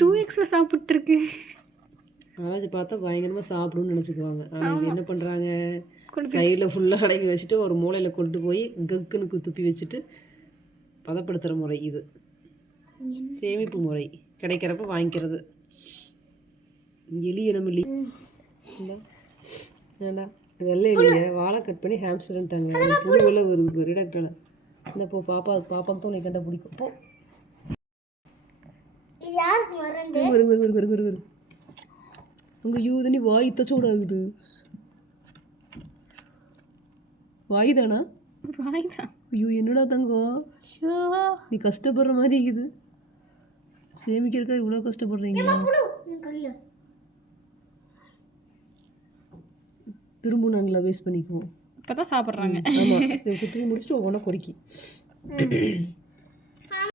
2xல சாப்பிட்டுருக்கு. யாராச்சும் பார்த்தா பயங்கரமாக சாப்பிடுன்னு நினச்சிக்குவாங்க. ஆனால் என்ன பண்ணுறாங்க, சைடில் ஃபுல்லாக அடக்கி வச்சுட்டு ஒரு மூலையில் கொண்டு போய் கக்குன்னு துப்பி வச்சுட்டு பதப்படுத்துகிற முறை இது. சேமிப்பு முறை. கிடைக்கிறப்ப வாங்கிக்கிறது. எலி இனம் இல்லையா ஏண்டா வெள்ளை எலியை வாழை கட் பண்ணி ஹாம்ஸ்டர்ன்ட்டாங்க. புழுவில் ஒரு ரிடக்டனை இந்த போ பாப்பாவுக்கு தான் உனக்கு கண்டா பிடிக்கும். போ வரு உங்கள் யூதனி வாய் தச்சோடாகுது. வாய் தானா? வாய் தான். ஐயோ என்னடா தங்கம், நீ கஷ்டப்படுற மாதிரி இருக்குது. சேமிக்கிறக்கா இவ்வளோ கஷ்டப்படுறீங்களா? திரும்ப நாங்களா வேஸ்ட் பண்ணிக்குவோம். இப்போ தான் சாப்பிட்றாங்க. ஆமாம், குத்தி முடிச்சுட்டு ஒவ்வொன்றா கொறிக்கி